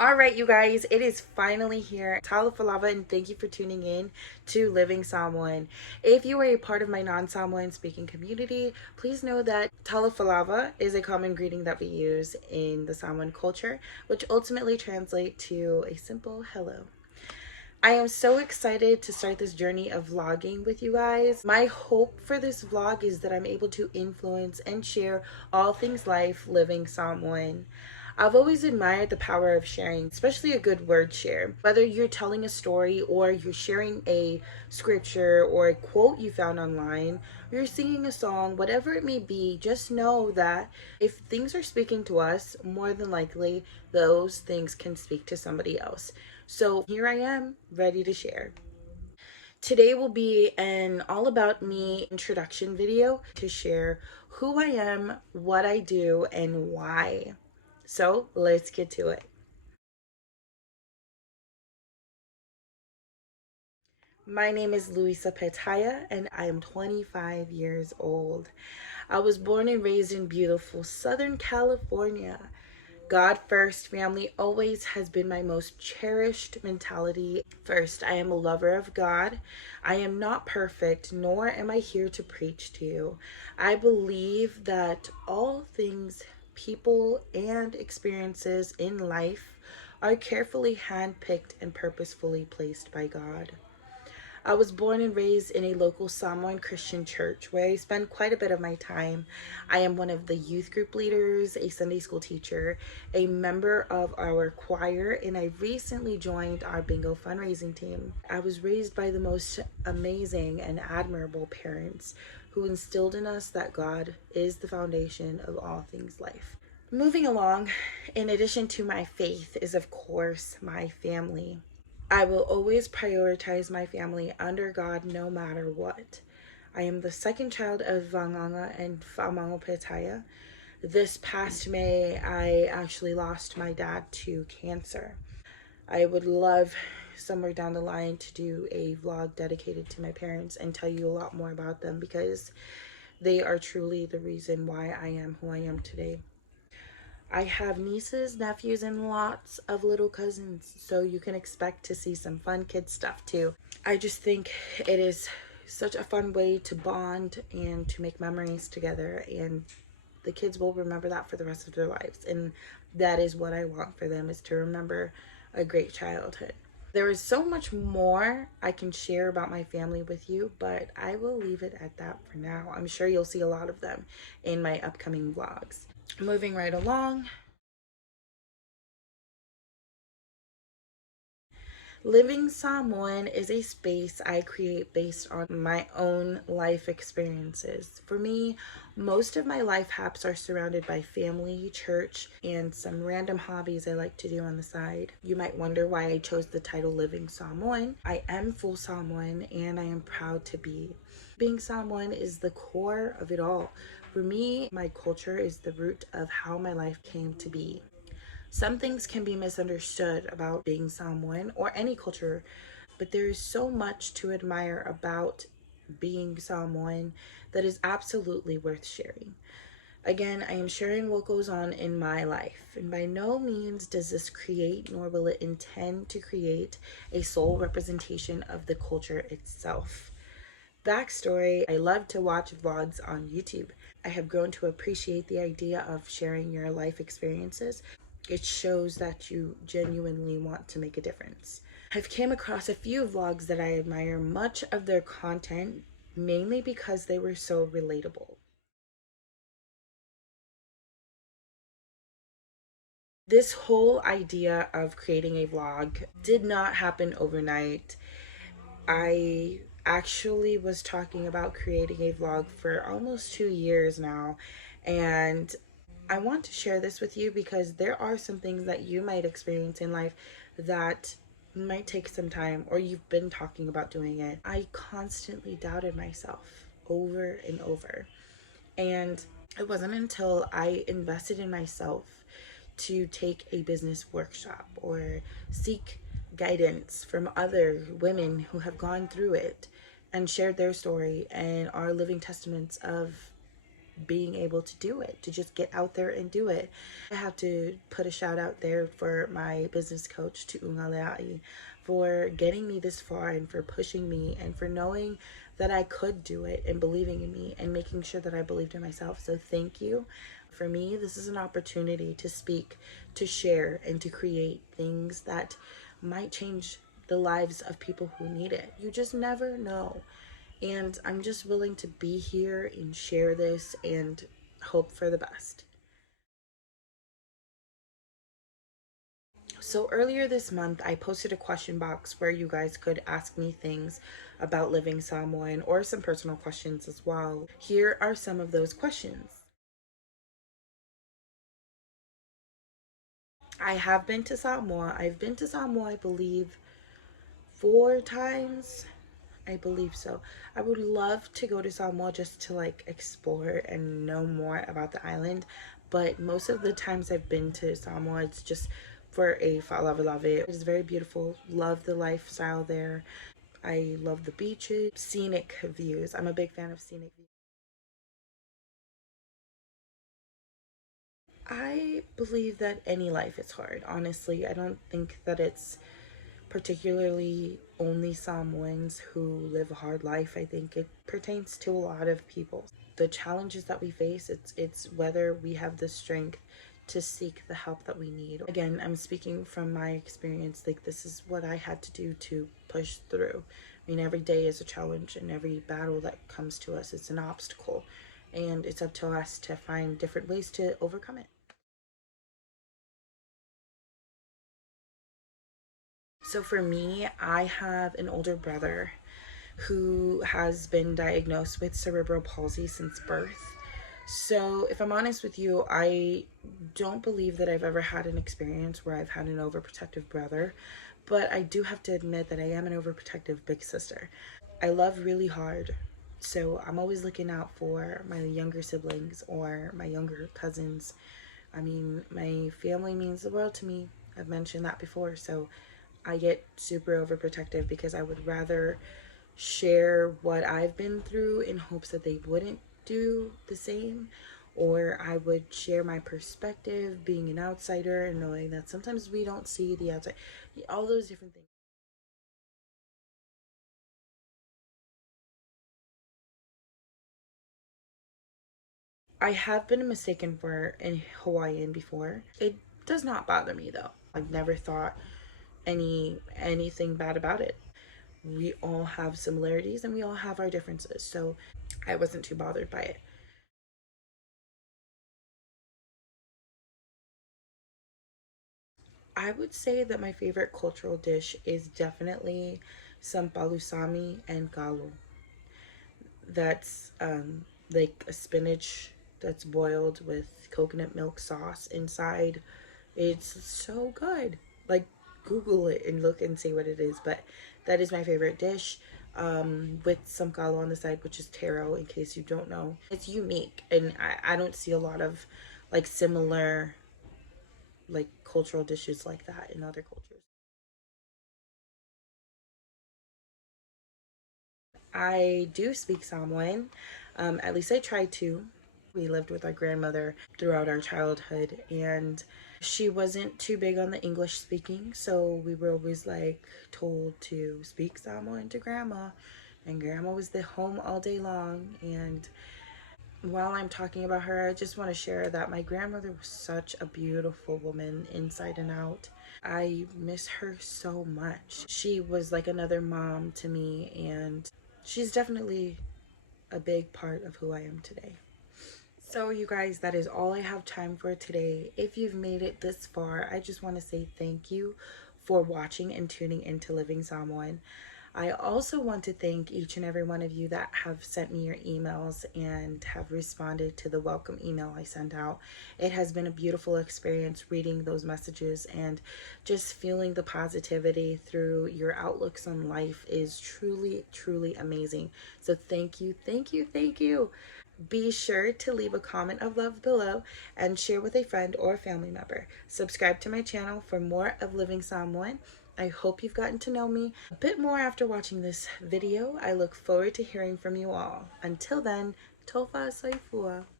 All right, you guys, it is finally here. Talafalava, and thank you for tuning in to Living Samoan. If you are a part of my non-Samoan speaking community, please know that Talafalava is a common greeting that we use in the Samoan culture, which ultimately translates to a simple hello. I am so excited to start this journey of vlogging with you guys. My hope for this vlog is that I'm able to influence and share all things life living Samoan. I've always admired the power of sharing, especially a good word share. Whether you're telling a story or you're sharing a scripture or a quote you found online, or you're singing a song, whatever it may be, just know that if things are speaking to us, more than likely those things can speak to somebody else. So here I am, ready to share. Today will be an all about me introduction video to share who I am, what I do, and why. So let's get to it. My name is Luisa Petaya and I am 25 years old. I was born and raised in beautiful Southern California. God first family always has been my most cherished mentality. First, I am a lover of God. I am not perfect, nor am I here to preach to you. I believe that all things, people, and experiences in life are carefully handpicked and purposefully placed by God. I was born and raised in a local Samoan Christian church where I spend quite a bit of my time. I am one of the youth group leaders, a Sunday school teacher, a member of our choir, and I recently joined our bingo fundraising team. I was raised by the most amazing and admirable parents who instilled in us that God is the foundation of all things life. Moving along, in addition to my faith, is of course my family. I will always prioritize my family under God no matter what. I am the second child of Vanganga and Famango Petaya. This past May, I actually lost my dad to cancer. I would love somewhere down the line to do a vlog dedicated to my parents and tell you a lot more about them because they are truly the reason why I am who I am today. I have nieces, nephews, and lots of little cousins, so you can expect to see some fun kid stuff too. I just think it is such a fun way to bond and to make memories together, and the kids will remember that for the rest of their lives, and that is what I want for them, is to remember a great childhood. There is so much more I can share about my family with you, but I will leave it at that for now. I'm sure you'll see a lot of them in my upcoming vlogs. Moving right along. Living Samoan is a space I create based on my own life experiences. For me, most of my life haps are surrounded by family, church, and some random hobbies I like to do on the side. You might wonder why I chose the title Living Samoan. I am full Samoan and I am proud to be. Being Samoan is the core of it all. For me, my culture is the root of how my life came to be. Some things can be misunderstood about being Samoan or any culture, but there is so much to admire about being Samoan that is absolutely worth sharing. Again, I am sharing what goes on in my life, and by no means does this create nor will it intend to create a sole representation of the culture itself. Backstory: I love to watch vlogs on YouTube. I have grown to appreciate the idea of sharing your life experiences. It shows that you genuinely want to make a difference. I've came across a few vlogs that I admire much of their content, mainly because they were so relatable. This whole idea of creating a vlog did not happen overnight. I actually was talking about creating a vlog for almost 2 years now, and I want to share this with you because there are some things that you might experience in life that might take some time, or you've been talking about doing it. I constantly doubted myself over and over, and it wasn't until I invested in myself to take a business workshop or seek guidance from other women who have gone through it and shared their story and are living testaments of being able to do it, to just get out there and do it. I have to put a shout out there for my business coach, to Ungaleai, for getting me this far and for pushing me and for knowing that I could do it and believing in me and making sure that I believed in myself. So thank you. For me, this is an opportunity to speak, to share, and to create things that might change the lives of people who need it. You just never know. And I'm just willing to be here and share this and hope for the best. So earlier this month, I posted a question box where you guys could ask me things about living Samoan or some personal questions as well. Here are some of those questions. I have been to Samoa. I've been to Samoa, I believe, 4 times. I believe so. I would love to go to Samoa just to like explore and know more about the island. But most of the times I've been to Samoa, it's just for a fa'alavelave. It's very beautiful. Love the lifestyle there. I love the beaches, scenic views. I'm a big fan of scenic views. I believe that any life is hard. Honestly, I don't think that it's particularly only Samoans who live a hard life. I think it pertains to a lot of people. The challenges that we face, it's whether we have the strength to seek the help that we need. Again, I'm speaking from my experience. Like, this is what I had to do to push through. I mean, every day is a challenge, and every battle that comes to us is an obstacle, and it's up to us to find different ways to overcome it. So for me, I have an older brother who has been diagnosed with cerebral palsy since birth. So, if I'm honest with you, I don't believe that I've ever had an experience where I've had an overprotective brother, but I do have to admit that I am an overprotective big sister. I love really hard, so I'm always looking out for my younger siblings or my younger cousins. I mean, my family means the world to me. I've mentioned that before, so I get super overprotective because I would rather share what I've been through in hopes that they wouldn't do the same, or I would share my perspective being an outsider and knowing that sometimes we don't see the outside, all those different things. I have been mistaken for a Hawaiian before. It does not bother me though. I've never thought anything bad about it. We all have similarities and we all have our differences, so I wasn't too bothered by it. I would say that my favorite cultural dish is definitely some palusami and galo. That's like a spinach that's boiled with coconut milk sauce inside. It's so good. Like, Google it and look and see what it is. But that is my favorite dish, with some galo on the side, which is taro, in case you don't know. It's unique, and I don't see a lot of like similar like cultural dishes like that in other cultures. I do speak Samoan. At least I try to. We lived with our grandmother throughout our childhood, and she wasn't too big on the English speaking, so we were always like told to speak Samoan to grandma, and grandma was the home all day long. And while I'm talking about her, I just want to share that my grandmother was such a beautiful woman inside and out. I miss her so much. She was like another mom to me, and she's definitely a big part of who I am today. So, you guys, that is all I have time for today. If you've made it this far, I just want to say thank you for watching and tuning into Living Samoan. I also want to thank each and every one of you that have sent me your emails and have responded to the welcome email I sent out. It has been a beautiful experience reading those messages, and just feeling the positivity through your outlooks on life is truly, truly amazing. So thank you, thank you, thank you. Be sure to leave a comment of love below and share with a friend or family member. Subscribe to my channel for more of Living Samoan. I hope you've gotten to know me a bit more after watching this video. I look forward to hearing from you all. Until then, tofa soifua.